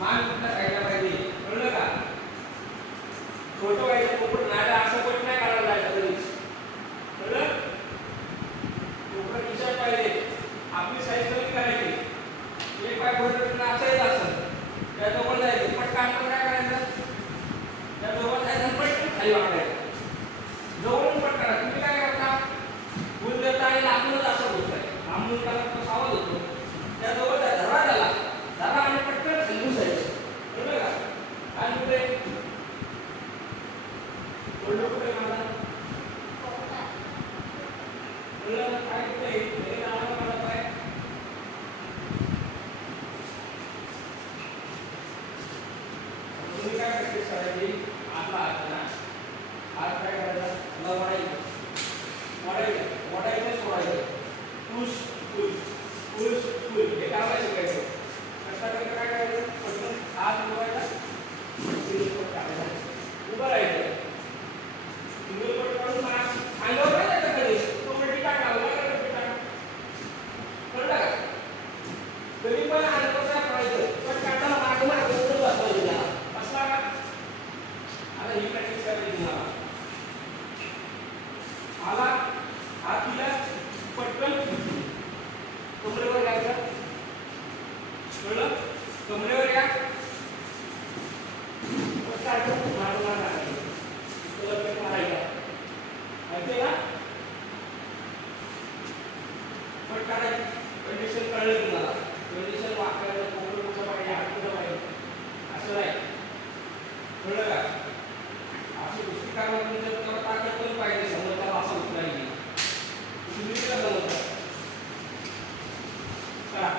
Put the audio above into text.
मान कुठला राहायला पाहिजे, कळलं का? छोटं व्हायचं पोपट नाही असं पोट नाही काढायला जायचं कधीच, कळलं? पोपट दिसायला पाहिजे, आपली साईज कमी करायची. एक पाय पोपट नाचायचं असं त्या जवळ जायचं, पट काढलं काय करायचं, त्या जवळ जायचं पट खाली वाकायचं. जवळून पट करा. तुम्ही काय करता, फुल देता आणि लांबूनच असं घुसताय, लांबून त्याला तो आवाज होतो, त्या जवळ धरा त्याला, धरा आणि पटकन खाली घुसायचं, कळलं का? आणि कुठे बोललो कुठे माझा, कळलं काय कुठे हे नावाला मला पाय. तुम्ही काय प्रॅक्टिस करायची, आतला हात ना, हात काय करायचा, मला वाढायचं वाढायचं वाढायचं सोडायचं, पुश पुल पुश पुल हे काय शिकायचं. करता करता काय करायचं, पटकन हात उभरायचा, उभं राहायचं, सिंगल पट काढून अंगावर काय जायचं कधी तो पट्टी टाकावं लागेल, पट्टी टाका, कळलं का? तरी पण अंगावर काय पडायचं, पट काढताना मागं मागं बसवायचं त्याला, बसला का? आता ही प्रॅक्टिस करायची तुम्हाला. आला हात दिला, पटकन कमरेवर घ्यायचं, कळलं? कमरेवर घ्या, पट काढतो मागं मागं टाकायचं, त्याला पट मारायचा, माहिती ना? पट काढायचं. कंडिशन कळलं तुम्हाला, कंडिशन वाकायचं, कोपरं कुठं पाहिजे, हात कुठं पाहिजे, असं नाही, कळलं का? अशी गोष्टी करायला ताकद पण पाहिजे, समोर त्याला असं उचलायची. तुम्ही काय बनवता करा.